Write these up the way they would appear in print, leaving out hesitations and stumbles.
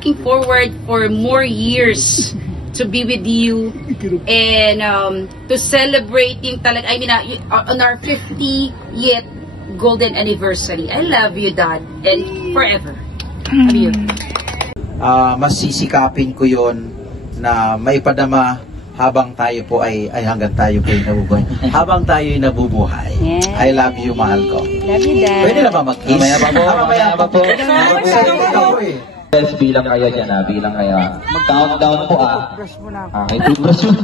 looking forward for more years to be with you and to celebrate yung talaga, I mean, on our 50th golden anniversary. I love you, Dad, and forever. Love you. Mas sisikapin ko yon na may padama habang tayo po ay hanggang tayo po ay nabubuhay. Habang tayo ay nabubuhay. Yes. I love you, mahal ko. Love you, Dad. Pwede na ba mag-kiss? Mamaya pa po. Bilang kayo dyan bilang kayo. Countdown po Okay, toothbrush mo.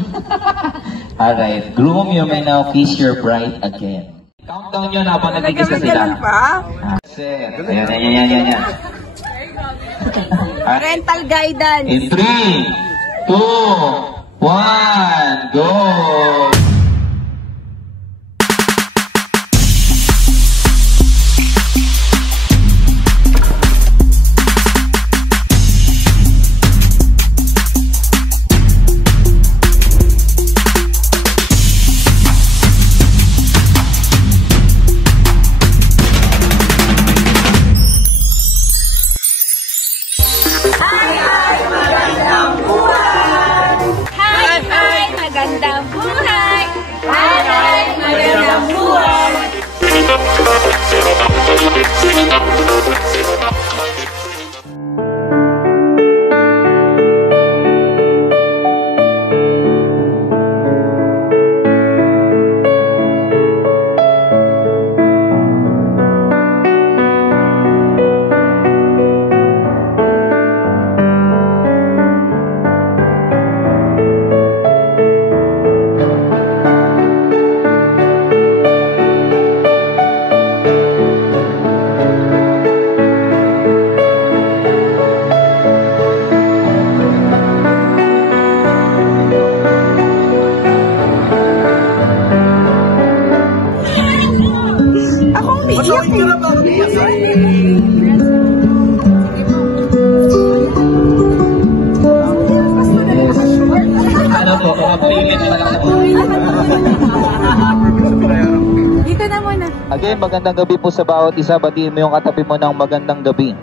Alright, groom, you may now kiss your bride again. Countdown nyo na habang nagkikis na sila. Ayan. Parental guidance. In 3, 2, 1, go! Magandang buhay! Hi! Magandang buhay! Dito na muna. Again, magandang gabi po sa bawat isa. Batiin mo yung katabi mo ng magandang gabi.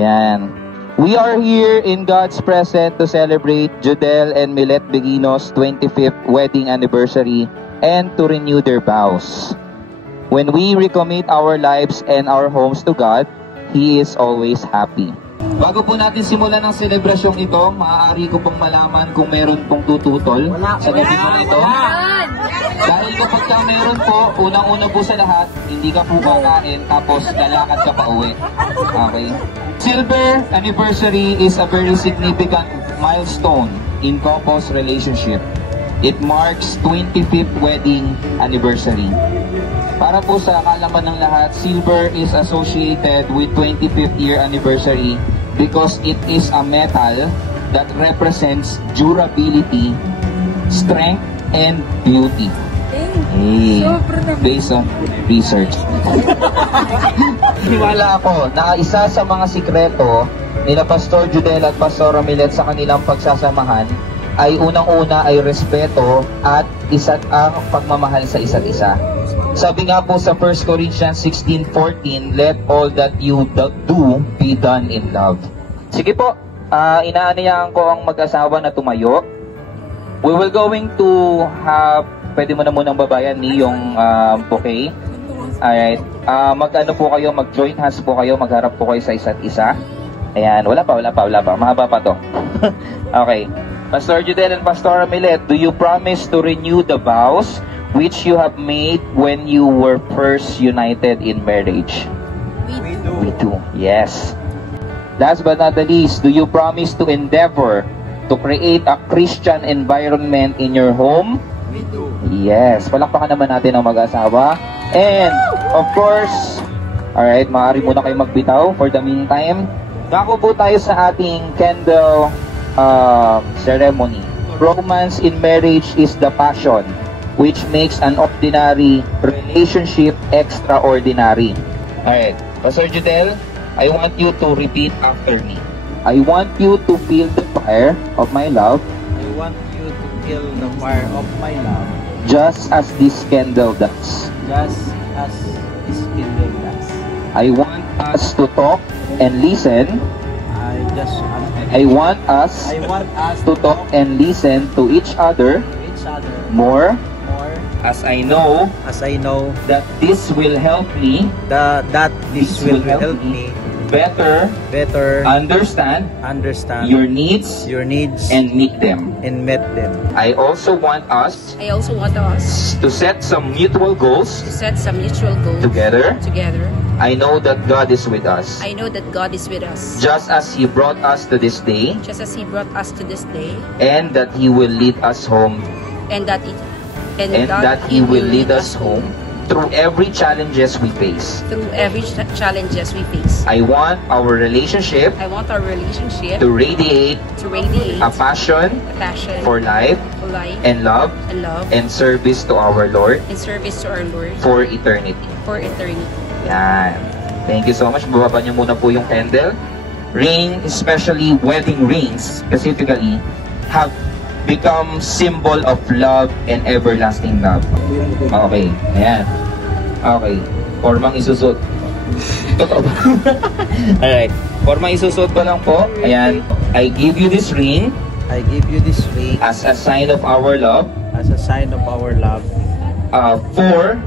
Yan. We are here in God's presence to celebrate Judel and Milet Beguino's 25th wedding anniversary and to renew their vows. When we recommit our lives and our homes to God, He is always happy. Bago po natin simulan ang selebrasyong ito, maaari ko pong malaman kung meron pong tututol sa gabi po ito. Dahil kapag ka meron po, unang-una po sa lahat, hindi ka po kakain tapos lalakad ka pa uwi. Okay? Silver anniversary is a very significant milestone in couples relationship. It marks 25th wedding anniversary. Para po sa kalaman ng lahat, silver is associated with 25th year anniversary because it is a metal that represents durability, strength, and beauty. Hey, based on research. Himala ako na isa sa mga sikreto nila Pastor Judel at Pastor Milet sa kanilang pagsasamahan ay unang-una ay respeto at ang pagmamahal sa isa't isa. Sabi nga po sa 1 Corinthians 16:14, let all that you do be done in love. Sige po, inaanyayahan ko ang mag-asawa na tumayo. We will going to have, pwede mo na munang babayan ni yung bouquet. Alright, mag-ano po kayo, mag-joint hands po kayo, magharap po kayo sa isa't isa. Ayan, wala pa, mahaba pa to. Okay, Pastor Judel and Pastor Milet, do you promise to renew the vows which you have made when you were first united in marriage? We do. Yes. Last but not the least, do you promise to endeavor to create a Christian environment in your home? We do. Yes. Palakpakan naman natin ang mag-asawa. And, of course, alright, maaari muna kayo magbitaw for the meantime. Dako po tayo sa ating candle ceremony. Romance in marriage is the passion which makes an ordinary relationship extraordinary. Alright, Pastor Judel, I want you to repeat after me. I want you to feel the fire of my love. I want you to feel the fire of my love. Just as this candle does. Just as this candle does. I want us to talk and listen. I just I want us I want us to talk and listen to each other each other more, more, as I know as I know that this will help me that this will help me better better understand understand your needs your needs and meet them. and meet them. I also want us I also want us to set some mutual goals to set some mutual goals together. together. I know that God is with us. I know that God is with us, Just as He brought us to this day, just as He brought us to this day, and that He will lead us home, and that He will lead us home through every challenges we face. through every challenges we face. I want our relationship I want our relationship to radiate to radiate a passion a passion for life for life and love and service to our Lord and service to our Lord for eternity. for eternity. Yan. Thank you so much. Bababa niyo muna po yung candle. Ring, especially wedding rings, specifically, have become symbol of love and everlasting love. Okay. Ayan. Okay. Formang isusot. Totoo ba? Alright. Formang isusot ko lang po. Ayan. I give you this ring I give you this ring as a sign of our love, as a sign of our love for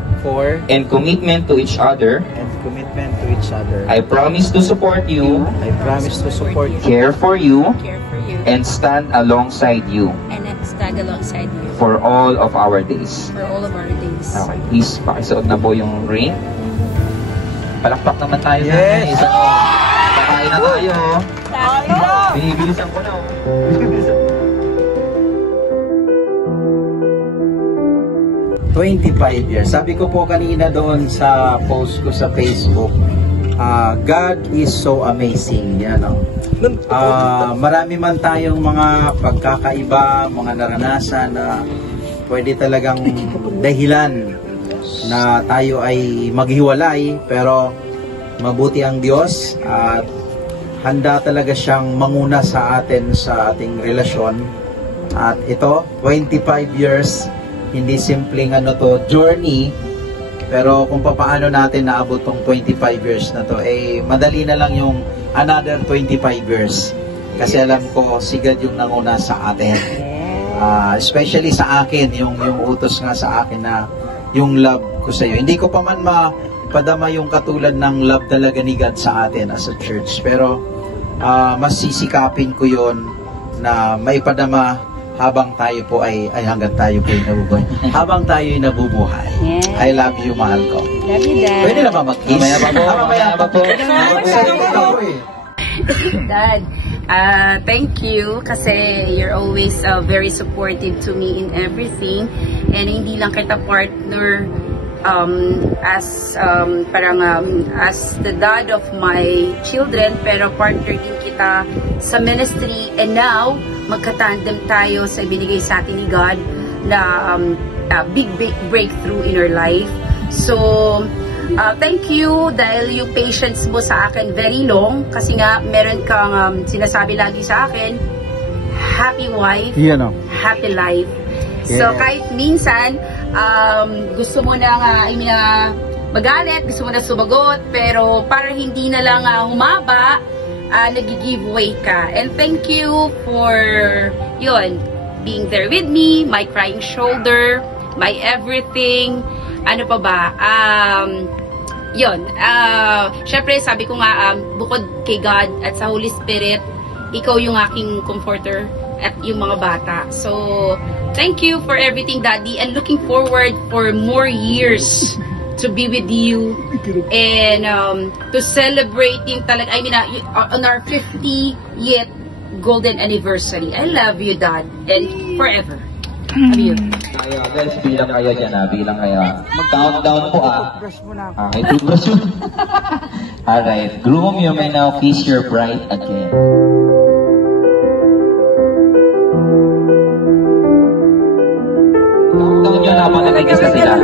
and commitment to each other. and commitment to each other. I promise to support you, I promise to support you, care for you, Care for you and stand alongside you and stand alongside you for all of our days. for all of our days. Okay, please, pakisuot na po yung ring. Palakpak naman tayo. Yes! Isa ko. Kakain na tayo. Binibilisan ko na. 25 years. Sabi ko po kanina doon sa post ko sa Facebook, God is so amazing. Yan, no? Marami man tayong mga pagkakaiba, mga naranasan na pwede talagang dahilan na tayo ay maghiwalay, pero mabuti ang Diyos at handa talaga siyang manguna sa atin sa ating relasyon. At ito, 25 years, hindi simpleng journey, pero kung paano natin naabot tong 25 years na to, madali na lang yung another 25 years. Kasi alam ko, si God yung nanguna sa atin. Especially sa akin, yung utos nga sa akin na yung love ko sa iyo. Hindi ko pa man mapadama yung katulad ng love talaga ni God sa atin as a church. Pero mas sisikapin ko yon na maipadama habang tayo po ay hanggang tayo po ay nabubuhay. Habang tayo ay nabubuhay. Yes. I love you, mahal ko. Love you, Dad. Pwede na ba mag-kiss? Mamaya pa po. Dad, thank you kasi you're always very supportive to me in everything, and hindi lang kita partner as the dad of my children, pero partner din kita sa ministry, and now magkatandem tayo sa ibinigay sa atin ni God na big breakthrough in our life. So thank you dahil yung patience mo sa akin very long, kasi nga meron kang sinasabi lagi sa akin, happy wife, happy life. So kahit minsan gusto mo na magalit, gusto mo na sumagot, pero para hindi na lang humaba, nag-give way ka. And thank you for being there with me, my crying shoulder, my everything. Ano pa ba? Syempre sabi ko nga, bukod kay God at sa Holy Spirit, ikaw yung aking comforter at yung mga bata. So thank you for everything, Daddy, and looking forward for more years to be with you and to celebrate on our 50th golden anniversary. I love you, Dad, and forever. Love you. Guys, bilang kayo dyan bilang kayo. Countdown po Okay, toothbrush yun. Alright, groom, you may now kiss your bride again. Countdown nyo habang nagkikis na sila.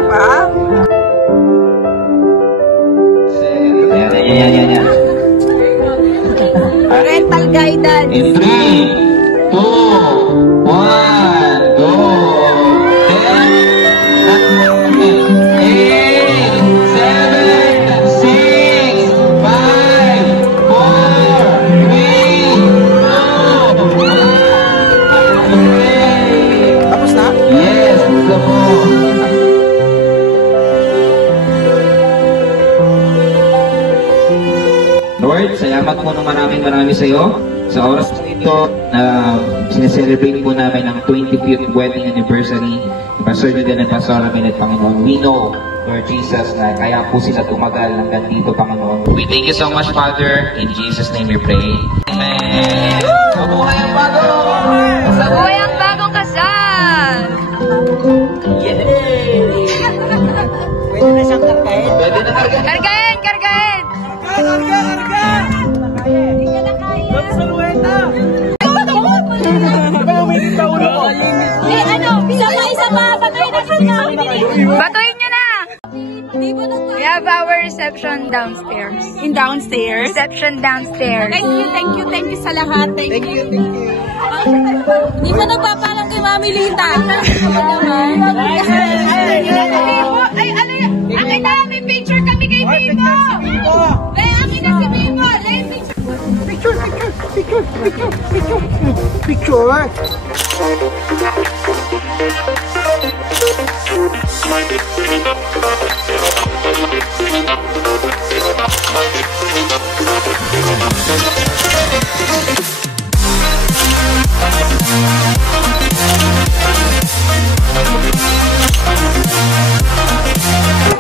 Yan. Parental guidance. In 3, 2, 1, go! 10, 9, 8, 7, 6, 5, 4, 3, sa'yo. Sa oras na ito, sineselebrate po namin ang 25th wedding anniversary ni Pastor Judel and Pastor Milet, Panginoon. We know, Lord Jesus, na kaya po sila tumagal hanggang dito, Panginoon. We thank you so much, Father. In Jesus' name we pray. Amen! Mabuhay ang bago! Mabuhay ang bagong kasal! Yay! Pwede na siyang kargahin. Pwede na kargahin. Kargahin! Kargahin! Karga! Hindi ka na kaya. Salweta! Eh ano, isa pa, batuin na siya. Batuin nyo na! We have our reception downstairs. In downstairs. Reception downstairs. Thank you sa lahat. Thank you. Di ba nagpapalang kay Mami Lita? Ay, ano yan? Akin na, may picture kami kay Vivo. Akin na si Vivo. Picture!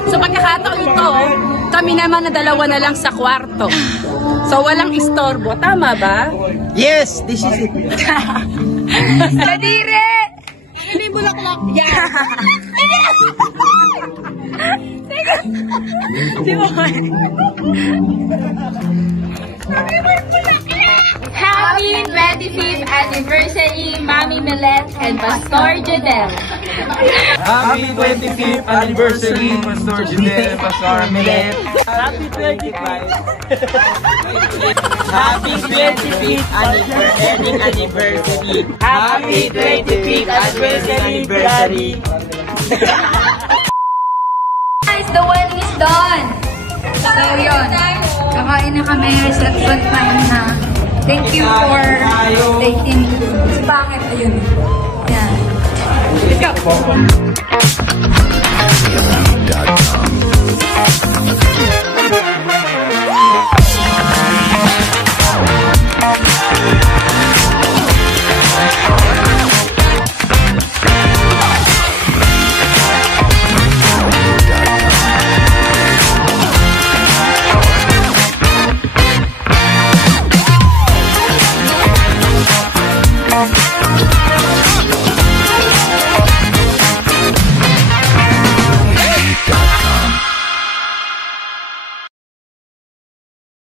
So pagkakataon ito, kami naman na dalawa na lang sa kwarto. So walang istorbo. Tama ba? Yes! This is it! Kadire! Hindi bulaklak. Yeah. Di ba? Happy 25th anniversary, Mami Milet and Pastor Judel. Happy 25th anniversary, Pastor Judel and Pastor Milet. Happy 25th! Happy 25th anniversary! Happy 25th anniversary! Guys, the wedding is done! So yun, kakain na kami, reception time na. Thank you for taking bakit ayun. Yan. Let's go.